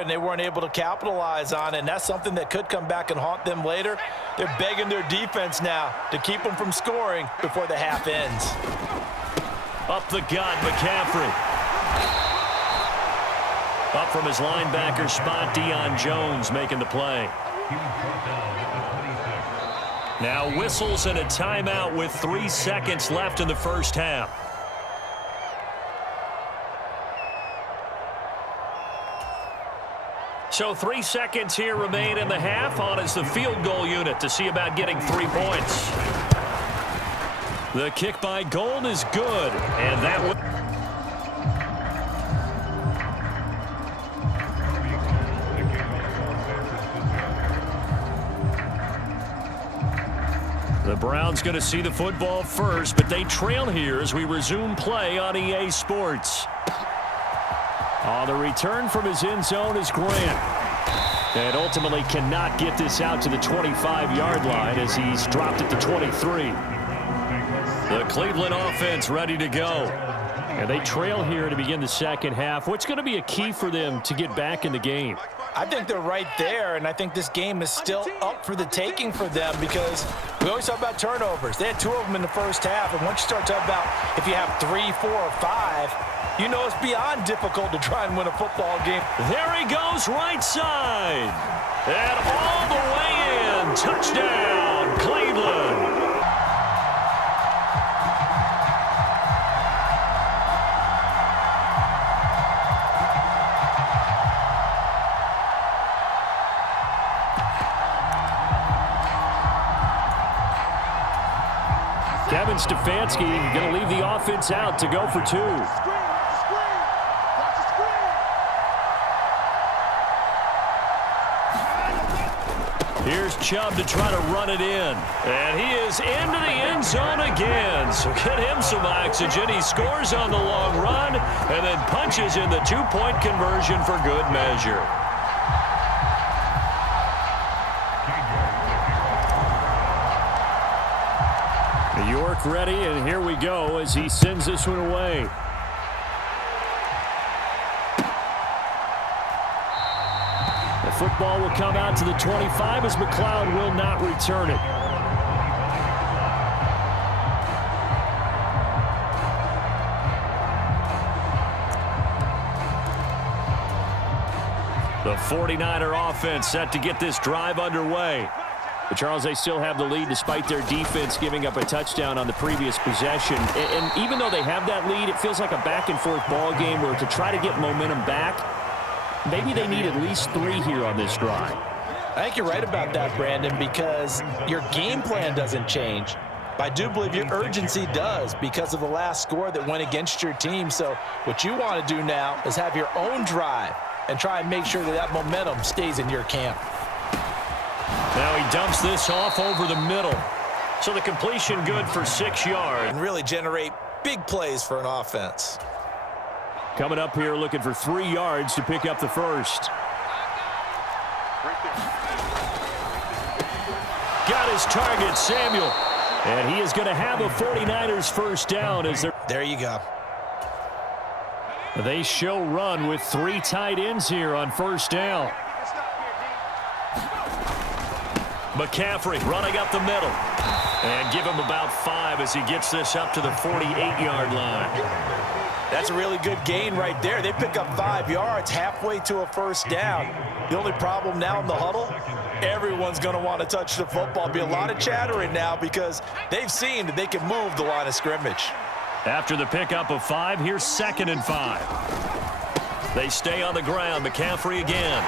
there, and they weren't able to capitalize on it, and that's something that could come back and haunt them later. They're begging their defense now to keep them from scoring before the half ends. Up the gut, McCaffrey. Up from his linebacker spot, Deion Jones making the play. Now whistles and a timeout with 3 seconds left in the first half. So 3 seconds here remain in the half. On is the field goal unit to see about getting 3 points. The kick by Gold is good, and that would... The Browns going to see the football first, but they trail here as we resume play on EA Sports. On the return from his end zone is Grant. And ultimately cannot get this out to the 25-yard line as he's dropped it to 23. The Cleveland offense ready to go. And they trail here to begin the second half. What's going to be a key for them to get back in the game? I think they're right there, and I think this game is still up for the taking for them because we always talk about turnovers. They had 2 of them in the first half, and once you start talking about if you have 3, 4, or 5, you know it's beyond difficult to try and win a football game. There he goes, right side. And all the way in. Touchdown, Cleveland. Kevin Stefanski going to leave the offense out to go for 2. Here's Chubb to try to run it in. And he is into the end zone again. So get him some oxygen. He scores on the long run and then punches in the 2-point conversion for good measure. York ready, and here we go as he sends this one away. The football will come out to the 25 as McLeod will not return it. The 49er offense set to get this drive underway. But Charles, they still have the lead despite their defense giving up a touchdown on the previous possession. And even though they have that lead, it feels like a back-and-forth ball game where to try to get momentum back, maybe they need at least 3 here on this drive. I think you're right about that, Brandon, because your game plan doesn't change. I do believe your urgency does because of the last score that went against your team. So what you want to do now is have your own drive and try and make sure that that momentum stays in your camp. Now he dumps this off over the middle. So the completion good for 6 yards. And really generate big plays for an offense. Coming up here looking for 3 yards to pick up the first. Got his target, Samuel. And he is going to have a 49ers first down as they're... There you go. They show run with 3 tight ends here on first down. McCaffrey running up the middle. And give him about 5 as he gets this up to the 48-yard line. That's a really good gain right there. They pick up 5 yards halfway to a first down. The only problem now in the huddle, everyone's going to want to touch the football. Be a lot of chattering now because they've seen that they can move the line of scrimmage. After the pickup of 5, here's 2nd and 5. They stay on the ground. McCaffrey again.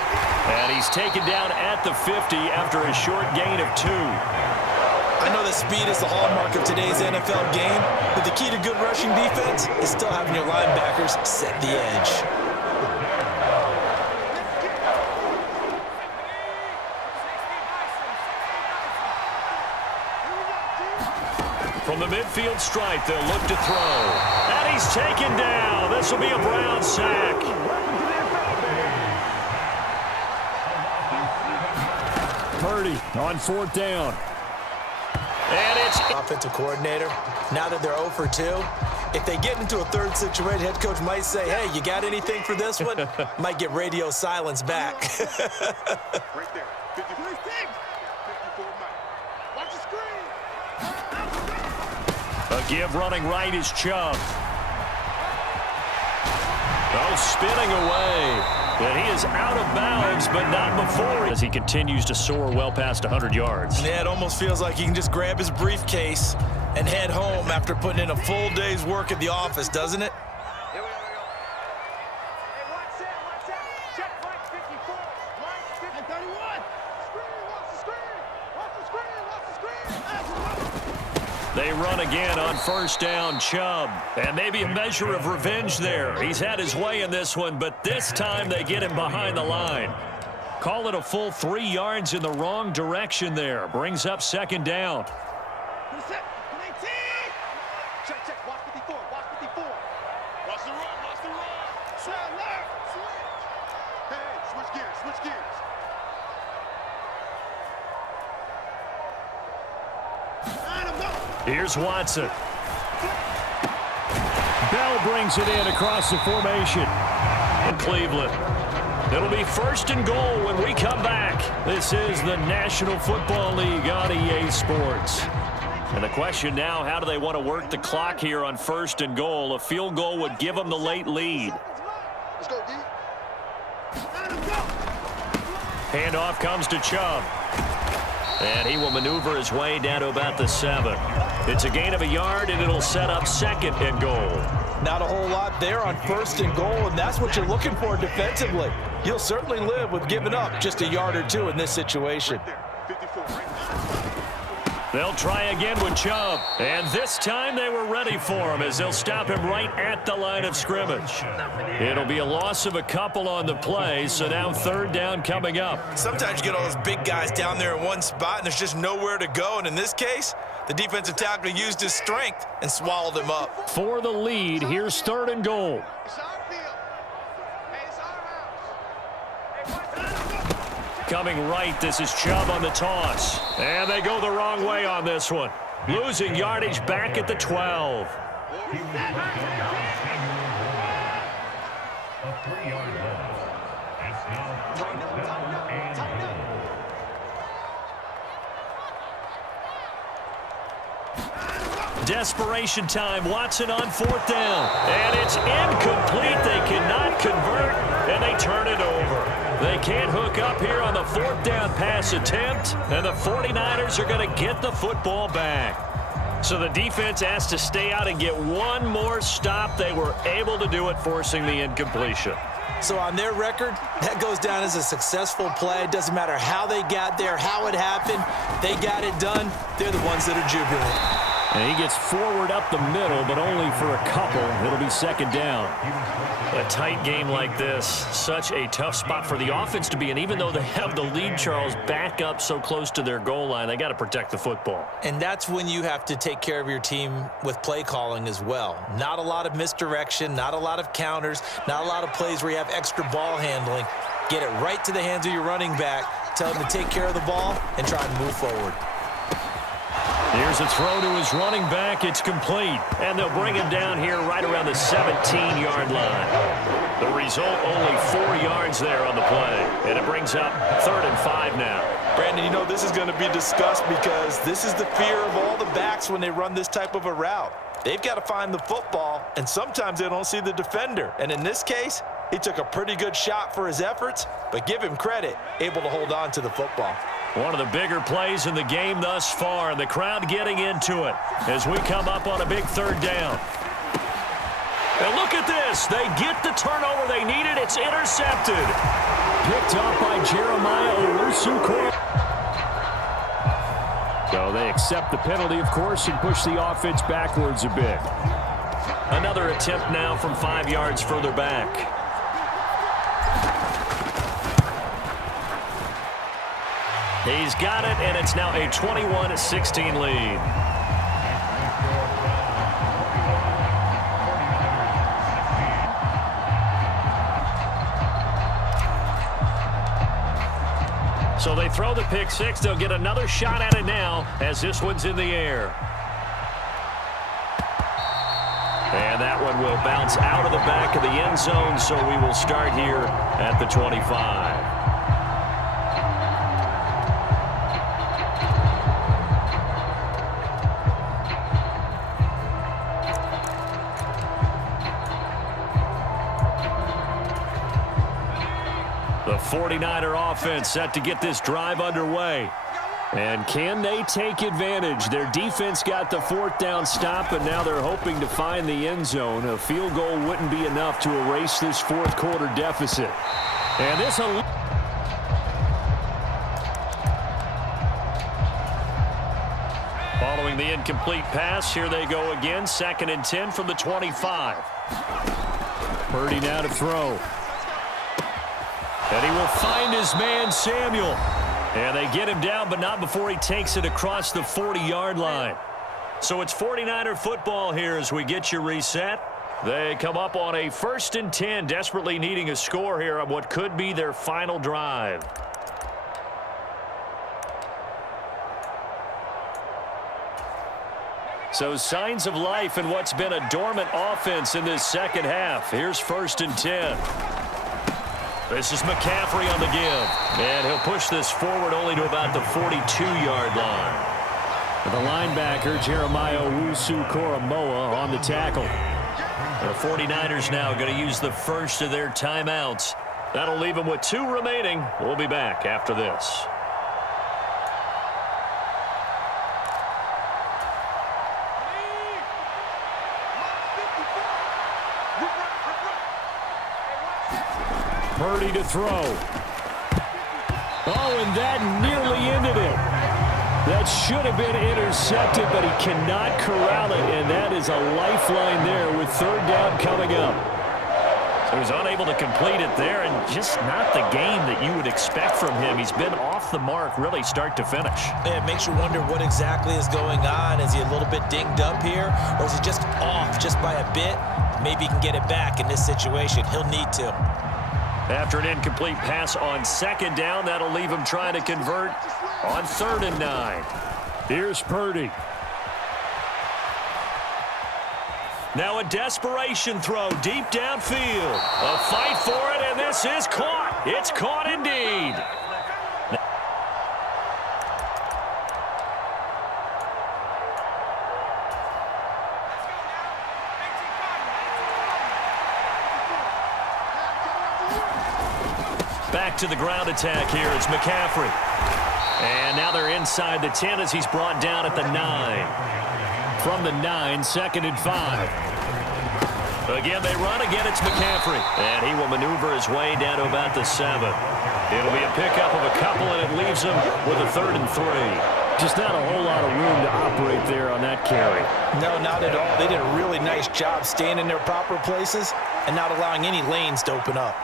And he's taken down at the 50 after a short gain of 2. I know that speed is the hallmark of today's NFL game, but the key to good rushing defense is still having your linebackers set the edge. From the midfield stripe, they'll look to throw. And he's taken down. This will be a Brown sack. Purdy on 4th down. And it's offensive coordinator. Now that they're 0 for 2, if they get into a third situation, head coach might say, hey, you got anything for this one? Might get radio silence back. Right there. 54. 54 Mike. Watch the screen. a give running right is Chubb. Oh, spinning away. And he is out of bounds, but not before, as he continues to soar well past 100 yards. Yeah, it almost feels like he can just grab his briefcase and head home after putting in a full day's work at the office, doesn't it? Here we go. Hey, watch that. Check Mike 54. Mike 50. 31. Watch the screen. They run again on first down, Chubb. And maybe a measure of revenge there. He's had his way in this one, but this time they get him behind the line. Call it a full 3 yards in the wrong direction there. Brings up second down. Check. Watch 54. Watch 54. Watch the run. Switch. Hey, switch gears. Here's Watson. Bell brings it in across the formation. In Cleveland. It'll be first and goal when we come back. This is the National Football League on EA Sports. And the question now, how do they want to work the clock here on first and goal? A field goal would give them the late lead. Let's go, D. Handoff comes to Chubb. And he will maneuver his way down to about the 7. It's a gain of a yard, and it'll set up second and goal. Not a whole lot there on first and goal, and that's what you're looking for defensively. You'll certainly live with giving up just a yard or two in this situation. Right there. 54. Right They'll try again with Chubb. And this time they were ready for him as they'll stop him right at the line of scrimmage. It'll be a loss of a couple on the play, so now third down coming up. Sometimes you get all those big guys down there in one spot, and there's just nowhere to go. And in this case, the defensive tackle used his strength and swallowed him up. For the lead, here's third and goal. It's our field. Hey, it's our house. Coming right, this is Chubb on the toss. And they go the wrong way on this one. Losing yardage back at the 12. Desperation time. Watson on fourth down. And it's incomplete. They cannot convert, and they turn it over. They can't hook up here on the fourth down pass attempt, and the 49ers are going to get the football back. So the defense has to stay out and get one more stop. They were able to do it, forcing the incompletion. So on their record, that goes down as a successful play. It doesn't matter how they got there, how it happened. They got it done. They're the ones that are jubilant. And he gets forward up the middle, but only for a couple. It'll be second down. A tight game like this, such a tough spot for the offense to be in. Even though they have the lead, Charles, back up so close to their goal line, they got to protect the football. And that's when you have to take care of your team with play calling as well. Not a lot of misdirection, not a lot of counters, not a lot of plays where you have extra ball handling. Get it right to the hands of your running back. Tell him to take care of the ball and try and move forward. Here's a throw to his running back. It's complete. And they'll bring him down here right around the 17-yard line. The result, only 4 yards there on the play. And it brings up 3rd and 5 now. Brandon, you know this is going to be discussed because this is the fear of all the backs when they run this type of a route. They've got to find the football, and sometimes they don't see the defender. And in this case, he took a pretty good shot for his efforts, but give him credit, able to hold on to the football. One of the bigger plays in the game thus far, and the crowd getting into it as we come up on a big third down. And look at this. They get the turnover they needed. It's intercepted. Picked up by Jeremiah Owusu. So they accept the penalty, of course, and push the offense backwards a bit. Another attempt now from 5 yards further back. He's got it, and it's now a 21-16 lead. So they throw the pick six. They'll get another shot at it now as this one's in the air. And that one will bounce out of the back of the end zone, so we will start here at the 25. The 49er offense set to get this drive underway. And can they take advantage? Their defense got the fourth down stop, and now they're hoping to find the end zone. A field goal wouldn't be enough to erase this fourth quarter deficit. And this following the incomplete pass, here they go again. 2nd and 10 from the 25. Purdy now to throw. And he will find his man, Samuel. And they get him down, but not before he takes it across the 40-yard line. So it's 49er football here as we get you reset. They come up on a 1st and 10, desperately needing a score here on what could be their final drive. So signs of life in what's been a dormant offense in this second half. Here's 1st and 10. This is McCaffrey on the give. And he'll push this forward only to about the 42-yard line. The linebacker, Jeremiah Owusu-Koramoah, on the tackle. The 49ers now going to use the first of their timeouts. That'll leave them with 2 remaining. We'll be back after this. Purdy to throw. Oh, and that nearly ended it. That should have been intercepted, but he cannot corral it, and that is a lifeline there with 3rd down coming up. So he's unable to complete it there, and just not the game that you would expect from him. He's been off the mark really start to finish. Yeah, it makes you wonder what exactly is going on. Is he a little bit dinged up here, or is he just off just by a bit? Maybe he can get it back in this situation. He'll need to. After an incomplete pass on 2nd down, that'll leave him trying to convert on 3rd and 9. Here's Purdy. Now a desperation throw deep downfield. A fight for it, and this is caught. It's caught indeed. Back to the ground attack here. It's McCaffrey. And now they're inside the 10 as he's brought down at the 9. From the 9, 2nd and 5. Again, they run. Again, it's McCaffrey. And he will maneuver his way down to about the 7. It'll be a pickup of a couple, and it leaves him with a 3rd and 3. Just not a whole lot of room to operate there on that carry. No, not at all. They did a really nice job staying in their proper places and not allowing any lanes to open up.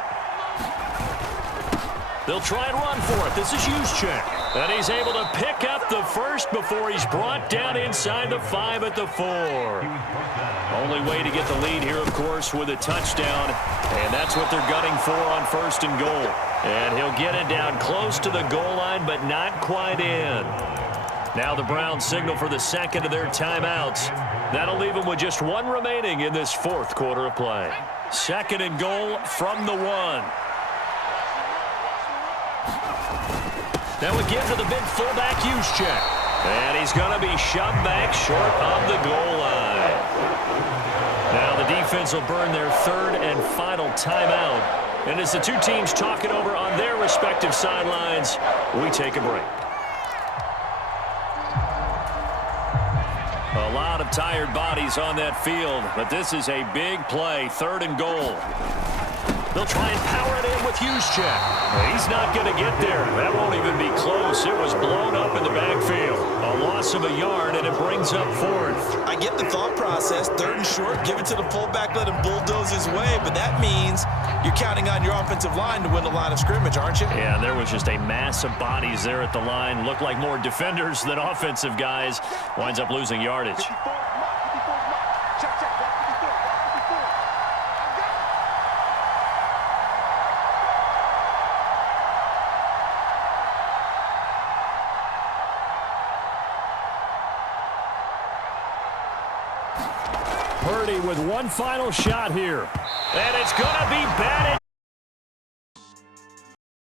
They'll try and run for it. This is Juszczyk. And he's able to pick up the first before he's brought down inside the 5 at the 4. Only way to get the lead here, of course, with a touchdown. And that's what they're gunning for on 1st and goal. And he'll get it down close to the goal line, but not quite in. Now the Browns signal for the 2nd of their timeouts. That'll leave them with just 1 remaining in this 4th quarter of play. 2nd and goal from the 1. Now again to the big fullback, Juszczyk. And he's going to be shoved back short of the goal line. Now the defense will burn their 3rd and final timeout. And as the 2 teams talk it over on their respective sidelines, we take a break. A lot of tired bodies on that field, but this is a big play, 3rd and goal. They'll try and power it in with Juszczyk. He's not going to get there. That won't even be close. It was blown up in the backfield. A loss of a yard, and it brings up 4th. I get the thought process. 3rd and short, give it to the fullback, let him bulldoze his way. But that means you're counting on your offensive line to win the line of scrimmage, aren't you? Yeah, and there was just a mass of bodies there at the line. Looked like more defenders than offensive guys. Winds up losing yardage. Purdy with one final shot here. And it's going to be batted